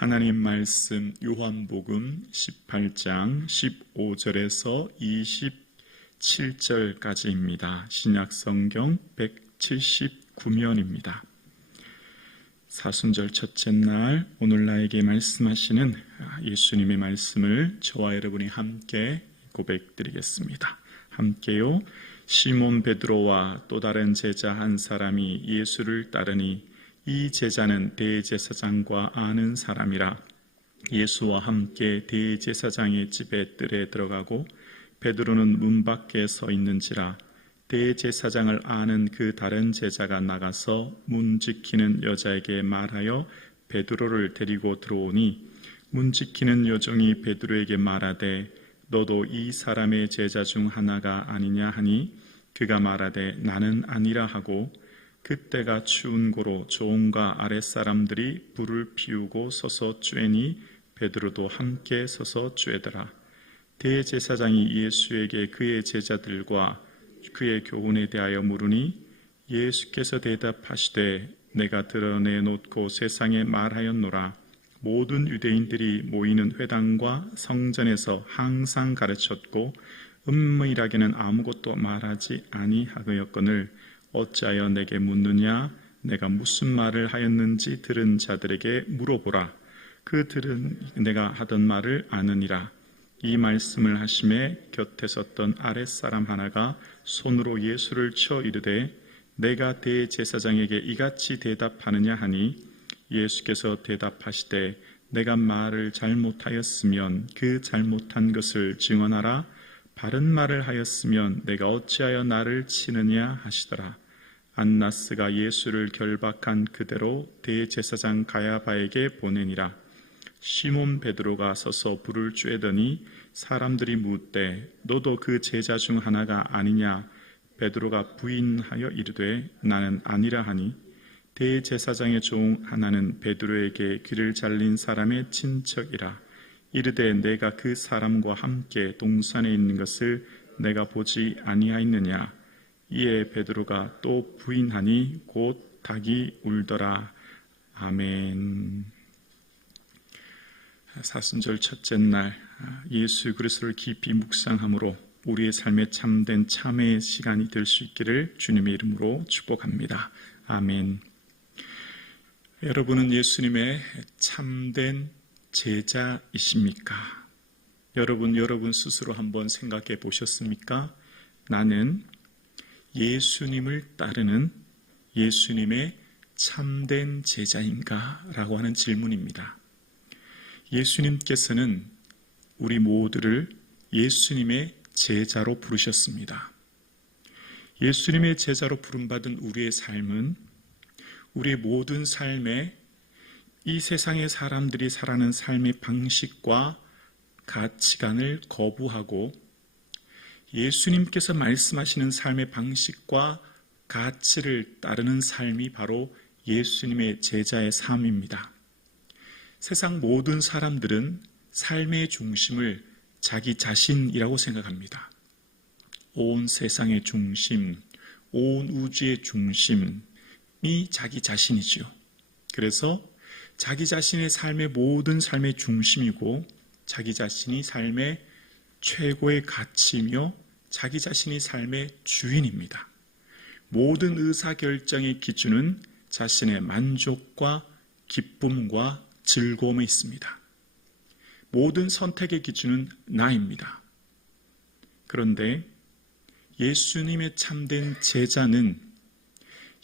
하나님 말씀 요한복음 18장 15절에서 27절까지입니다. 신약성경 179면입니다. 사순절 첫째 날 오늘 나에게 말씀하시는 예수님의 말씀을 저와 여러분이 함께 고백드리겠습니다. 함께요. 시몬 베드로와 또 다른 제자 한 사람이 예수를 따르니 이 제자는 대제사장과 아는 사람이라. 예수와 함께 대제사장의 집에 뜰에 들어가고 베드로는 문 밖에 서 있는지라. 대제사장을 아는 그 다른 제자가 나가서 문 지키는 여자에게 말하여 베드로를 데리고 들어오니, 문 지키는 여종이 베드로에게 말하되 너도 이 사람의 제자 중 하나가 아니냐 하니, 그가 말하되 나는 아니라 하고, 그때가 추운 고로 종과 아랫사람들이 불을 피우고 서서 쬐니 베드로도 함께 서서 쬐더라. 대제사장이 예수에게 그의 제자들과 그의 교훈에 대하여 물으니, 예수께서 대답하시되 내가 드러내놓고 세상에 말하였노라. 모든 유대인들이 모이는 회당과 성전에서 항상 가르쳤고 은밀하게는 아무것도 말하지 아니하였거늘 어찌하여 내게 묻느냐? 내가 무슨 말을 하였는지 들은 자들에게 물어보라. 그들은 내가 하던 말을 아느니라. 이 말씀을 하심에 곁에 섰던 아랫사람 하나가 손으로 예수를 쳐 이르되 내가 대제사장에게 이같이 대답하느냐 하니, 예수께서 대답하시되 내가 말을 잘못하였으면 그 잘못한 것을 증언하라. 바른 말을 하였으면 내가 어찌하여 나를 치느냐 하시더라. 안나스가 예수를 결박한 그대로 대제사장 가야바에게 보내니라. 시몬 베드로가 서서 불을 쬐더니 사람들이 묻되 너도 그 제자 중 하나가 아니냐? 베드로가 부인하여 이르되 나는 아니라 하니, 대제사장의 종 하나는 베드로에게 귀를 잘린 사람의 친척이라. 이르되 내가 그 사람과 함께 동산에 있는 것을 내가 보지 아니하였느냐? 이에 베드로가 또 부인하니 곧 닭이 울더라. 아멘. 사순절 첫째 날 예수 그리스도를 깊이 묵상함으로 우리의 삶에 참된 참회의 시간이 될 수 있기를 주님의 이름으로 축복합니다. 아멘. 여러분은 예수님의 참된 제자이십니까? 여러분 스스로 한번 생각해 보셨습니까? 나는 예수님을 따르는 예수님의 참된 제자인가? 라고 하는 질문입니다. 예수님께서는 우리 모두를 예수님의 제자로 부르셨습니다. 예수님의 제자로 부름받은 우리의 삶은 우리의 모든 삶에 이 세상의 사람들이 살아가는 삶의 방식과 가치관을 거부하고 예수님께서 말씀하시는 삶의 방식과 가치를 따르는 삶이 바로 예수님의 제자의 삶입니다. 세상 모든 사람들은 삶의 중심을 자기 자신이라고 생각합니다. 온 세상의 중심, 온 우주의 중심이 자기 자신이지요. 그래서 자기 자신의 삶의 모든 삶의 중심이고 자기 자신이 삶의 최고의 가치이며 자기 자신이 삶의 주인입니다. 모든 의사결정의 기준은 자신의 만족과 기쁨과 즐거움에 있습니다. 모든 선택의 기준은 나입니다. 그런데 예수님의 참된 제자는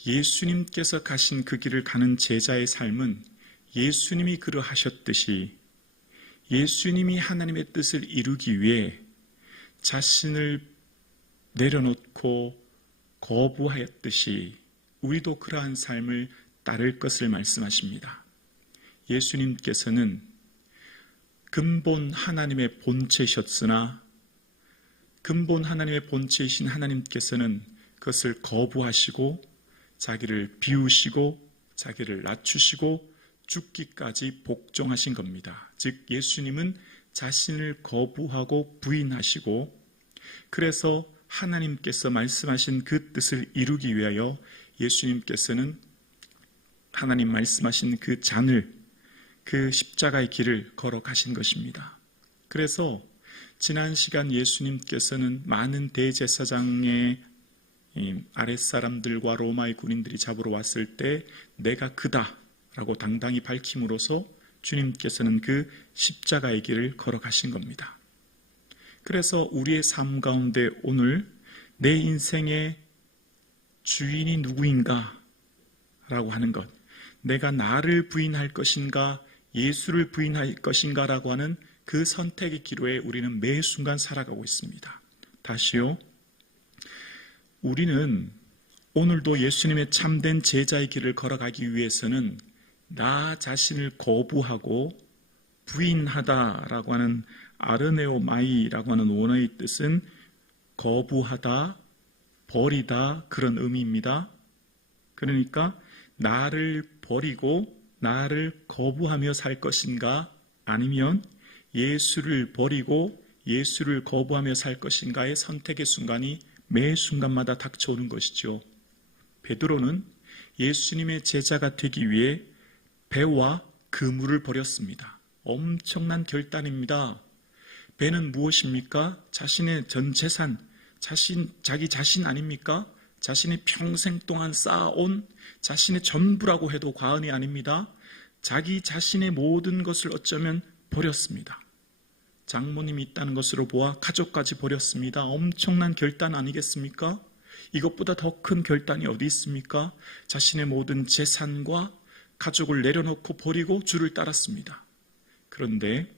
예수님께서 가신 그 길을 가는 제자의 삶은 예수님이 그러하셨듯이 예수님이 하나님의 뜻을 이루기 위해 자신을 내려놓고 거부하였듯이 우리도 그러한 삶을 따를 것을 말씀하십니다. 예수님께서는 근본 하나님의 본체이셨으나 근본 하나님의 본체이신 하나님께서는 그것을 거부하시고 자기를 비우시고 자기를 낮추시고 죽기까지 복종하신 겁니다. 즉 예수님은 자신을 거부하고 부인하시고 그래서 하나님께서 말씀하신 그 뜻을 이루기 위하여 예수님께서는 하나님 말씀하신 그 잔을 그 십자가의 길을 걸어가신 것입니다. 그래서 지난 시간 예수님께서는 많은 대제사장의 아랫사람들과 로마의 군인들이 잡으러 왔을 때 내가 그다 라고 당당히 밝힘으로써 주님께서는 그 십자가의 길을 걸어가신 겁니다. 그래서 우리의 삶 가운데 오늘 내 인생의 주인이 누구인가 라고 하는 것, 내가 나를 부인할 것인가 예수를 부인할 것인가 라고 하는 그 선택의 기로에 우리는 매 순간 살아가고 있습니다. 다시요, 우리는 오늘도 예수님의 참된 제자의 길을 걸어가기 위해서는 나 자신을 거부하고 부인하다라고 하는 아르네오마이라고 하는 원어의 뜻은 거부하다, 버리다 그런 의미입니다. 그러니까 나를 버리고 나를 거부하며 살 것인가 아니면 예수를 버리고 예수를 거부하며 살 것인가의 선택의 순간이 매 순간마다 닥쳐오는 것이죠. 베드로는 예수님의 제자가 되기 위해 배와 그물을 버렸습니다. 엄청난 결단입니다. 배는 무엇입니까? 자신의 전 재산, 자기 자신 아닙니까? 자신의 평생 동안 쌓아온 자신의 전부라고 해도 과언이 아닙니다. 자기 자신의 모든 것을 어쩌면 버렸습니다. 장모님이 있다는 것으로 보아 가족까지 버렸습니다. 엄청난 결단 아니겠습니까? 이것보다 더 큰 결단이 어디 있습니까? 자신의 모든 재산과 가족을 내려놓고 버리고 주를 따랐습니다. 그런데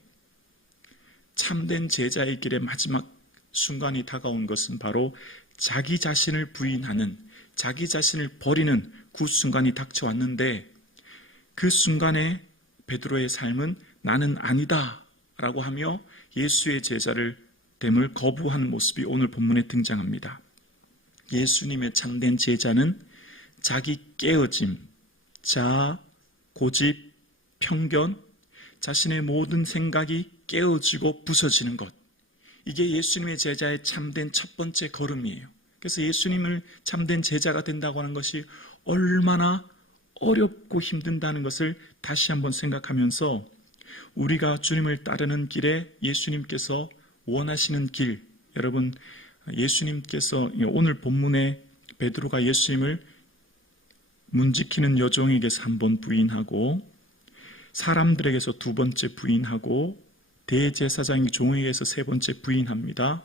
참된 제자의 길의 마지막 순간이 다가온 것은 바로 자기 자신을 부인하는, 자기 자신을 버리는 그 순간이 닥쳐왔는데 그 순간에 베드로의 삶은 나는 아니다 라고 하며 예수의 제자를 됨을 거부하는 모습이 오늘 본문에 등장합니다. 예수님의 참된 제자는 자기 깨어짐, 자아, 고집, 편견, 자신의 모든 생각이 깨어지고 부서지는 것, 이게 예수님의 제자의 참된 첫 번째 걸음이에요. 그래서 예수님을 참된 제자가 된다고 하는 것이 얼마나 어렵고 힘든다는 것을 다시 한번 생각하면서 우리가 주님을 따르는 길에 예수님께서 원하시는 길, 여러분 예수님께서 오늘 본문에 베드로가 예수님을 문 지키는 여종에게서 한 번 부인하고 사람들에게서 두 번째 부인하고 대제사장 종에게서 세 번째 부인합니다.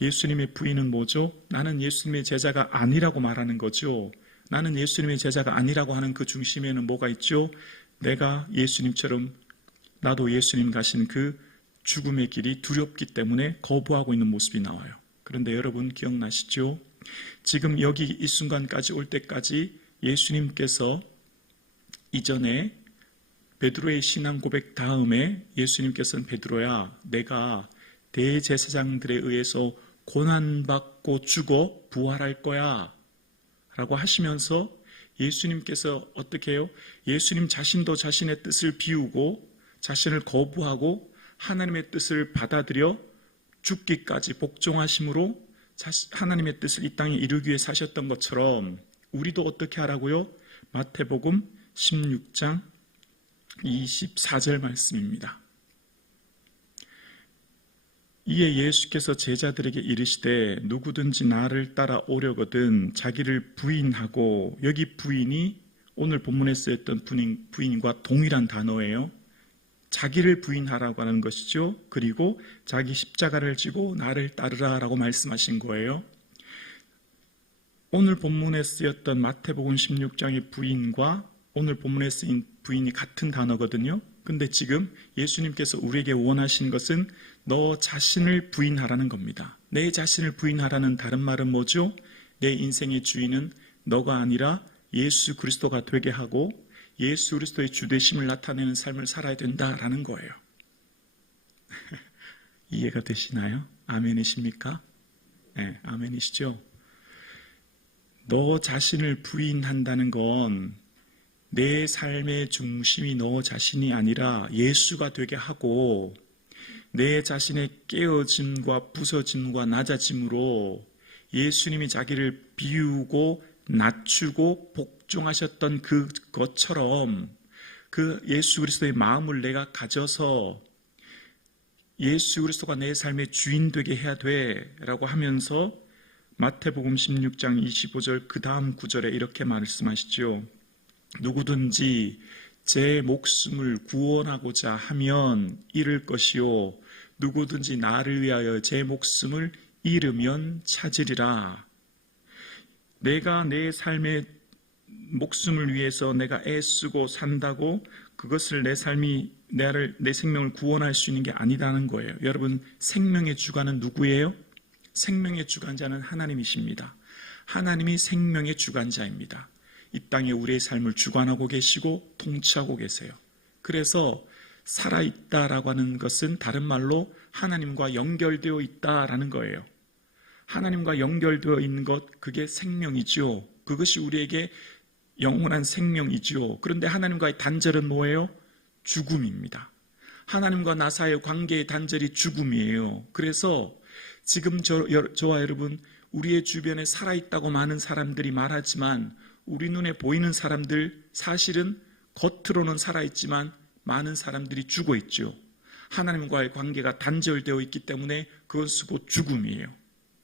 예수님의 부인은 뭐죠? 나는 예수님의 제자가 아니라고 말하는 거죠. 나는 예수님의 제자가 아니라고 하는 그 중심에는 뭐가 있죠? 내가 예수님처럼 나도 예수님 가신 그 죽음의 길이 두렵기 때문에 거부하고 있는 모습이 나와요. 그런데 여러분 기억나시죠? 지금 여기 이 순간까지 올 때까지 예수님께서 이전에 베드로의 신앙 고백 다음에 예수님께서는 베드로야, 내가 대제사장들에 의해서 고난받고 죽어 부활할 거야 라고 하시면서 예수님께서 어떻게 해요? 예수님 자신도 자신의 뜻을 비우고 자신을 거부하고 하나님의 뜻을 받아들여 죽기까지 복종하심으로 하나님의 뜻을 이 땅에 이루기 위해 사셨던 것처럼 우리도 어떻게 하라고요? 마태복음 16장 24절 말씀입니다. 이에 예수께서 제자들에게 이르시되 누구든지 나를 따라 오려거든 자기를 부인하고, 여기 부인이 오늘 본문에 쓰였던 부인과 동일한 단어예요. 자기를 부인하라고 하는 것이죠. 그리고 자기 십자가를 지고 나를 따르라 라고 말씀하신 거예요. 오늘 본문에 쓰였던 마태복음 16장의 부인과 오늘 본문에 쓰인 부인이 같은 단어거든요. 근데 지금 예수님께서 우리에게 원하시는 것은 너 자신을 부인하라는 겁니다. 내 자신을 부인하라는 다른 말은 뭐죠? 내 인생의 주인은 너가 아니라 예수 그리스도가 되게 하고 예수 그리스도의 주되심을 나타내는 삶을 살아야 된다라는 거예요. 이해가 되시나요? 아멘이십니까? 네, 아멘이시죠? 너 자신을 부인한다는 건 내 삶의 중심이 너 자신이 아니라 예수가 되게 하고 내 자신의 깨어짐과 부서짐과 낮아짐으로 예수님이 자기를 비우고 낮추고 복종하셨던 그것처럼 그 예수 그리스도의 마음을 내가 가져서 예수 그리스도가 내 삶의 주인 되게 해야 돼 라고 하면서 마태복음 16장 25절 그 다음 구절에 이렇게 말씀하시죠. 누구든지 제 목숨을 구원하고자 하면 잃을 것이요 누구든지 나를 위하여 제 목숨을 잃으면 찾으리라. 내가 내 삶의 목숨을 위해서 내가 애쓰고 산다고 그것을 내 생명을 구원할 수 있는 게 아니라는 거예요. 여러분, 생명의 주관은 누구예요? 생명의 주관자는 하나님이십니다. 하나님이 생명의 주관자입니다. 이 땅에 우리의 삶을 주관하고 계시고 통치하고 계세요. 그래서 살아있다라고 하는 것은 다른 말로 하나님과 연결되어 있다라는 거예요. 하나님과 연결되어 있는 것, 그게 생명이죠. 그것이 우리에게 영원한 생명이죠. 그런데 하나님과의 단절은 뭐예요? 죽음입니다. 하나님과 나 사이의 관계의 단절이 죽음이에요. 그래서 지금 저와 여러분, 우리의 주변에 살아있다고 많은 사람들이 말하지만 우리 눈에 보이는 사람들, 사실은 겉으로는 살아있지만 많은 사람들이 죽어 있죠. 하나님과의 관계가 단절되어 있기 때문에 그것은 곧 죽음이에요.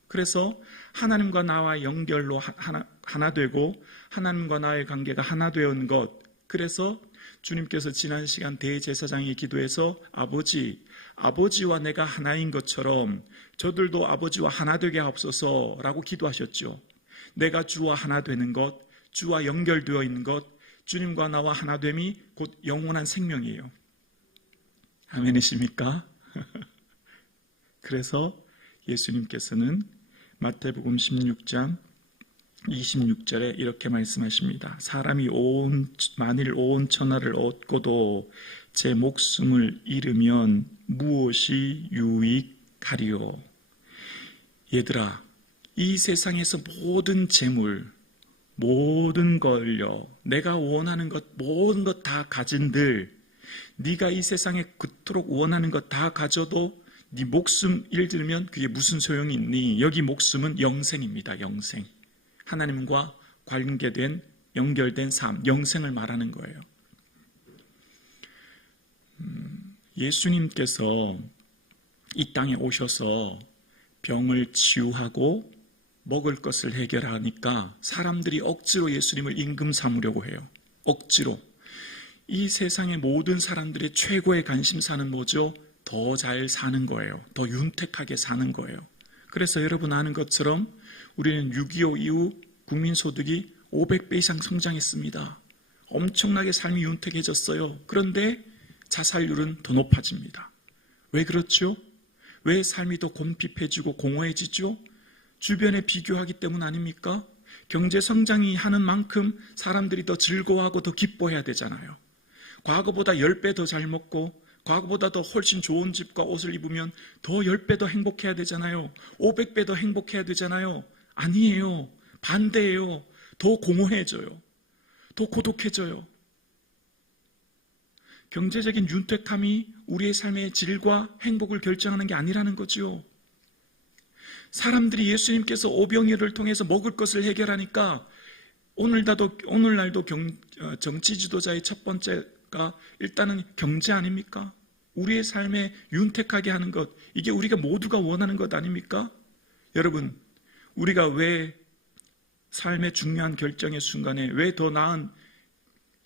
그래서 하나님과 나와 연결로 하나 되고 하나님과 나의 관계가 하나 되는 것, 그래서 주님께서 지난 시간 대제사장의 기도에서 아버지와 내가 하나인 것처럼 저들도 아버지와 하나 되게 하옵소서 라고 기도하셨죠. 내가 주와 하나 되는 것, 주와 연결되어 있는 것, 주님과 나와 하나됨이 곧 영원한 생명이에요. 아멘이십니까? 그래서 예수님께서는 마태복음 16장 26절에 이렇게 말씀하십니다. 사람이 만일 온 천하를 얻고도 제 목숨을 잃으면 무엇이 유익하리요? 얘들아, 이 세상에서 모든 재물, 모든 걸요, 내가 원하는 것, 모든 것 다 가진들, 네가 이 세상에 그토록 원하는 것 다 가져도 네 목숨 잃으면 그게 무슨 소용이 있니? 여기 목숨은 영생입니다. 영생. 하나님과 관계된, 연결된 삶, 영생을 말하는 거예요. 예수님께서 이 땅에 오셔서 병을 치유하고 먹을 것을 해결하니까 사람들이 억지로 예수님을 임금 삼으려고 해요. 억지로. 이 세상의 모든 사람들의 최고의 관심사는 뭐죠? 더 잘 사는 거예요. 더 윤택하게 사는 거예요. 그래서 여러분 아는 것처럼 우리는 6.25 이후 국민소득이 500배 이상 성장했습니다. 엄청나게 삶이 윤택해졌어요. 그런데 자살률은 더 높아집니다. 왜 그렇죠? 왜 삶이 더 곰핍해지고 공허해지죠? 주변에 비교하기 때문 아닙니까? 경제 성장이 하는 만큼 사람들이 더 즐거워하고 더 기뻐해야 되잖아요. 과거보다 10배 더 잘 먹고 과거보다 더 훨씬 좋은 집과 옷을 입으면 더 10배 더 행복해야 되잖아요. 500배 더 행복해야 되잖아요. 아니에요. 반대예요. 더 공허해져요. 더 고독해져요. 경제적인 윤택함이 우리의 삶의 질과 행복을 결정하는 게 아니라는 거죠. 사람들이 예수님께서 오병이어를 통해서 먹을 것을 해결하니까 오늘날도 정치 지도자의 첫 번째가 일단은 경제 아닙니까? 우리의 삶에 윤택하게 하는 것, 이게 우리가 모두가 원하는 것 아닙니까? 여러분, 우리가 왜 삶의 중요한 결정의 순간에 왜 더 나은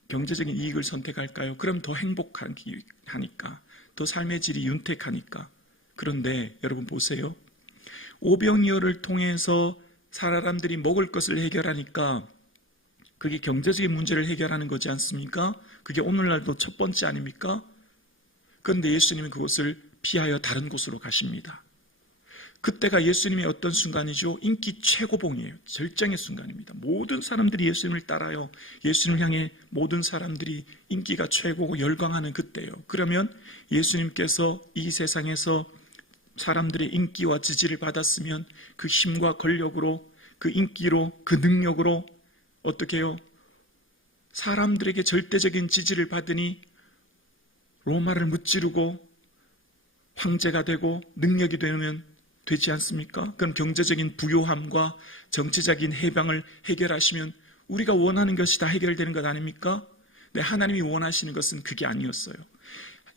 경제적인 이익을 선택할까요? 그럼 더 행복하니까, 더 삶의 질이 윤택하니까. 그런데 여러분 보세요. 오병이어를 통해서 사람들이 먹을 것을 해결하니까 그게 경제적인 문제를 해결하는 거지 않습니까? 그게 오늘날도 첫 번째 아닙니까? 그런데 예수님은 그것을 피하여 다른 곳으로 가십니다. 그때가 예수님의 어떤 순간이죠? 인기 최고봉이에요. 절정의 순간입니다. 모든 사람들이 예수님을 따라요. 예수님을 향해 모든 사람들이 인기가 최고고 열광하는 그때예요. 그러면 예수님께서 이 세상에서 사람들의 인기와 지지를 받았으면 그 힘과 권력으로, 그 인기로, 그 능력으로 어떻게 해요? 사람들에게 절대적인 지지를 받으니 로마를 무찌르고 황제가 되고 능력이 되면 되지 않습니까? 그럼 경제적인 부요함과 정치적인 해방을 해결하시면 우리가 원하는 것이 다 해결되는 것 아닙니까? 근데 하나님이 원하시는 것은 그게 아니었어요.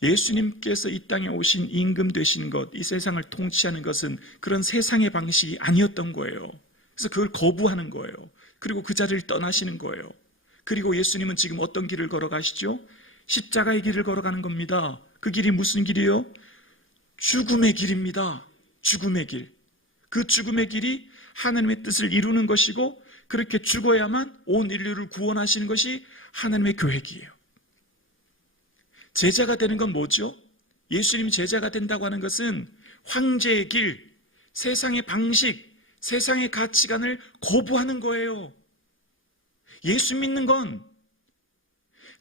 예수님께서 이 땅에 오신 임금 되신 것, 이 세상을 통치하는 것은 그런 세상의 방식이 아니었던 거예요. 그래서 그걸 거부하는 거예요. 그리고 그 자리를 떠나시는 거예요. 그리고 예수님은 지금 어떤 길을 걸어가시죠? 십자가의 길을 걸어가는 겁니다. 그 길이 무슨 길이요? 죽음의 길입니다. 죽음의 길. 그 죽음의 길이 하나님의 뜻을 이루는 것이고, 그렇게 죽어야만 온 인류를 구원하시는 것이 하나님의 계획이에요. 제자가 되는 건 뭐죠? 예수님이 제자가 된다고 하는 것은 황제의 길, 세상의 방식, 세상의 가치관을 거부하는 거예요. 예수 믿는 건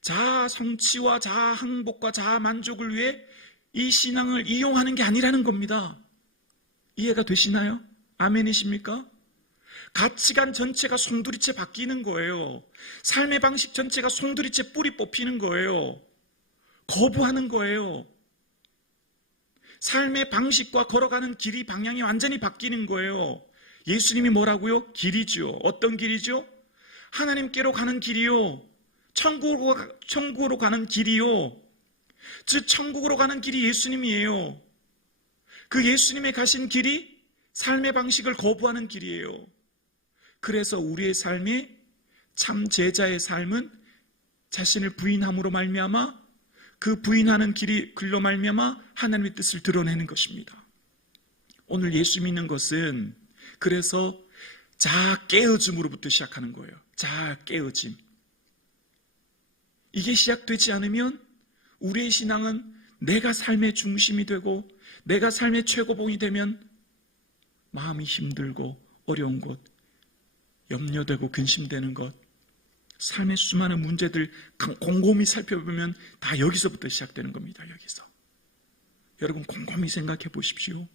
자아 성취와 자아 항복과 자아 만족을 위해 이 신앙을 이용하는 게 아니라는 겁니다. 이해가 되시나요? 아멘이십니까? 가치관 전체가 송두리째 바뀌는 거예요. 삶의 방식 전체가 송두리째 뿌리 뽑히는 거예요. 거부하는 거예요. 삶의 방식과 걸어가는 길이 방향이 완전히 바뀌는 거예요. 예수님이 뭐라고요? 길이죠. 어떤 길이죠? 하나님께로 가는 길이요. 천국으로 가는 길이요. 즉 천국으로 가는 길이 예수님이에요. 그 예수님의 가신 길이 삶의 방식을 거부하는 길이에요. 그래서 우리의 삶이 참 제자의 삶은 자신을 부인함으로 말미암아 그 부인하는 길이 글로 말미암아 하나님의 뜻을 드러내는 것입니다. 오늘 예수 믿는 것은 그래서 자아 깨어짐으로부터 시작하는 거예요. 자아 깨어짐. 이게 시작되지 않으면 우리의 신앙은 내가 삶의 중심이 되고 내가 삶의 최고봉이 되면 마음이 힘들고 어려운 것, 염려되고 근심되는 것, 삶의 수많은 문제들 곰곰이 살펴보면 다 여기서부터 시작되는 겁니다. 여기서. 여러분 곰곰이 생각해 보십시오.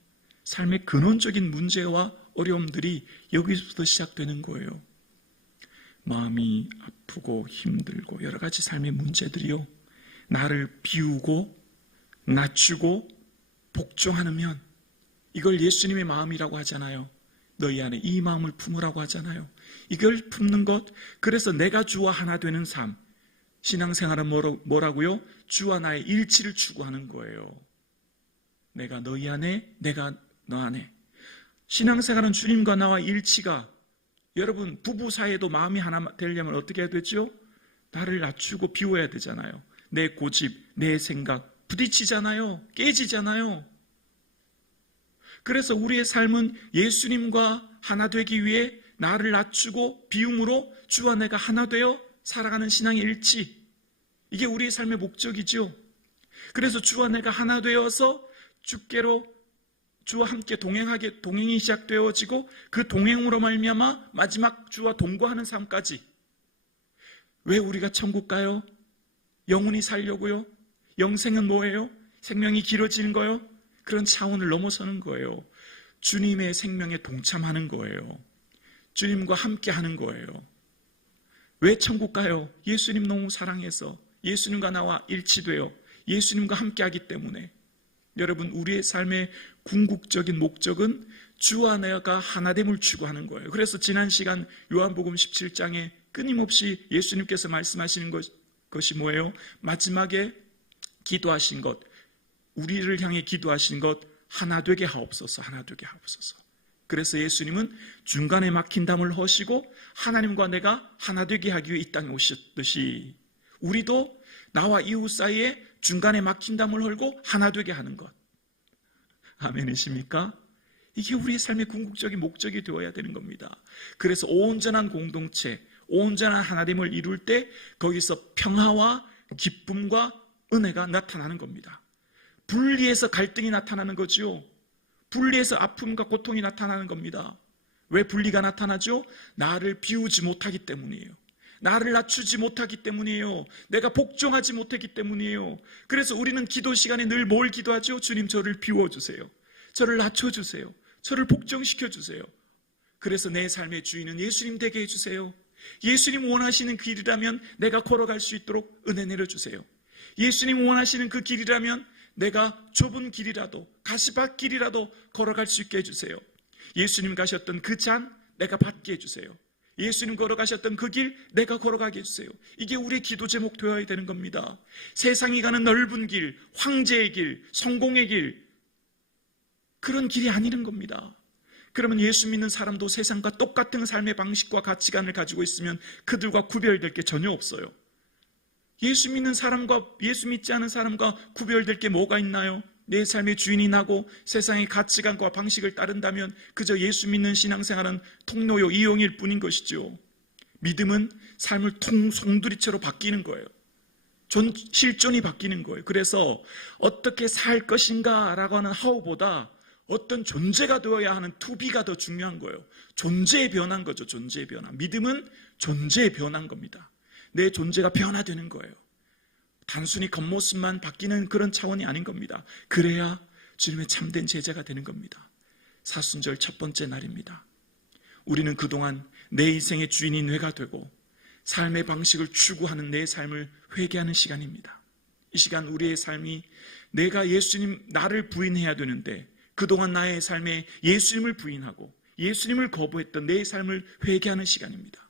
삶의 근원적인 문제와 어려움들이 여기서부터 시작되는 거예요. 마음이 아프고 힘들고 여러 가지 삶의 문제들이요. 나를 비우고 낮추고 복종하면 이걸 예수님의 마음이라고 하잖아요. 너희 안에 이 마음을 품으라고 하잖아요. 이걸 품는 것, 그래서 내가 주와 하나 되는 삶. 신앙생활은 뭐라고요? 주와 나의 일치를 추구하는 거예요. 내가 너희 안에, 내가 너 안에. 신앙생활은 주님과 나와 일치가, 여러분 부부 사이에도 마음이 하나 되려면 어떻게 해야 되죠? 나를 낮추고 비워야 되잖아요. 내 고집, 내 생각 부딪히잖아요. 깨지잖아요. 그래서 우리의 삶은 예수님과 하나 되기 위해 나를 낮추고 비움으로 주와 내가 하나 되어 살아가는 신앙의 일치. 이게 우리의 삶의 목적이죠. 그래서 주와 내가 하나 되어서 주께로 주와 함께 동행이 시작되어지고 그 동행으로 말미암아 마지막 주와 동거하는 삶까지. 왜 우리가 천국 가요? 영혼이 살려고요? 영생은 뭐예요? 생명이 길어지는 거요? 그런 차원을 넘어서는 거예요. 주님의 생명에 동참하는 거예요. 주님과 함께 하는 거예요. 왜 천국 가요? 예수님 너무 사랑해서 예수님과 나와 일치되어 예수님과 함께 하기 때문에. 여러분 우리의 삶의 궁극적인 목적은 주와 내가 하나됨을 추구하는 거예요. 그래서 지난 시간 요한복음 17장에 끊임없이 예수님께서 말씀하시는 것이 뭐예요? 마지막에 기도하신 것, 우리를 향해 기도하신 것, 하나 되게 하옵소서, 하나 되게 하옵소서. 그래서 예수님은 중간에 막힌 담을 허시고 하나님과 내가 하나 되게 하기 위해 이 땅에 오셨듯이 우리도 나와 이웃 사이에 중간에 막힌 담을 헐고 하나 되게 하는 것. 아멘이십니까? 이게 우리의 삶의 궁극적인 목적이 되어야 되는 겁니다. 그래서 온전한 공동체, 온전한 하나됨을 이룰 때 거기서 평화와 기쁨과 은혜가 나타나는 겁니다. 분리해서 갈등이 나타나는 거죠. 분리해서 아픔과 고통이 나타나는 겁니다. 왜 분리가 나타나죠? 나를 비우지 못하기 때문이에요. 나를 낮추지 못하기 때문이에요. 내가 복종하지 못하기 때문이에요. 그래서 우리는 기도 시간에 늘 뭘 기도하죠? 주님 저를 비워주세요. 저를 낮춰주세요. 저를 복종시켜주세요. 그래서 내 삶의 주인은 예수님 되게 해주세요. 예수님 원하시는 길이라면 내가 걸어갈 수 있도록 은혜 내려주세요. 예수님 원하시는 그 길이라면 내가 좁은 길이라도 가시밭길이라도 걸어갈 수 있게 해주세요. 예수님 가셨던 그 잔 내가 받게 해주세요. 예수님 걸어가셨던 그 길 내가 걸어가게 해주세요. 이게 우리의 기도 제목 되어야 되는 겁니다. 세상이 가는 넓은 길, 황제의 길, 성공의 길, 그런 길이 아니는 겁니다. 그러면 예수 믿는 사람도 세상과 똑같은 삶의 방식과 가치관을 가지고 있으면 그들과 구별될 게 전혀 없어요. 예수 믿는 사람과 예수 믿지 않은 사람과 구별될 게 뭐가 있나요? 내 삶의 주인이 나고 세상의 가치관과 방식을 따른다면 그저 예수 믿는 신앙생활은 통로요 이용일 뿐인 것이죠. 믿음은 삶을 송두리째로 바뀌는 거예요. 실존이 바뀌는 거예요. 그래서 어떻게 살 것인가 라고 하는 하우보다 어떤 존재가 되어야 하는 투비가 더 중요한 거예요. 존재의 변화인 거죠. 존재의 변화. 믿음은 존재의 변화인 겁니다. 내 존재가 변화되는 거예요. 단순히 겉모습만 바뀌는 그런 차원이 아닌 겁니다. 그래야 주님의 참된 제자가 되는 겁니다. 사순절 첫 번째 날입니다. 우리는 그동안 내 인생의 주인이 뇌가 되고 삶의 방식을 추구하는 내 삶을 회개하는 시간입니다. 이 시간 우리의 삶이 내가 예수님 나를 부인해야 되는데 그동안 나의 삶에 예수님을 부인하고 예수님을 거부했던 내 삶을 회개하는 시간입니다.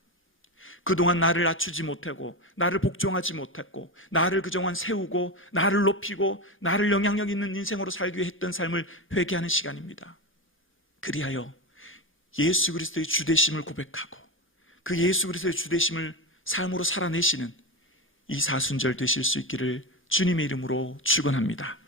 그동안 나를 낮추지 못하고 나를 복종하지 못했고 나를 그동안 세우고 나를 높이고 나를 영향력 있는 인생으로 살기 위해 했던 삶을 회개하는 시간입니다. 그리하여 예수 그리스도의 주되심을 고백하고 그 예수 그리스도의 주되심을 삶으로 살아내시는 이 사순절 되실 수 있기를 주님의 이름으로 축원합니다.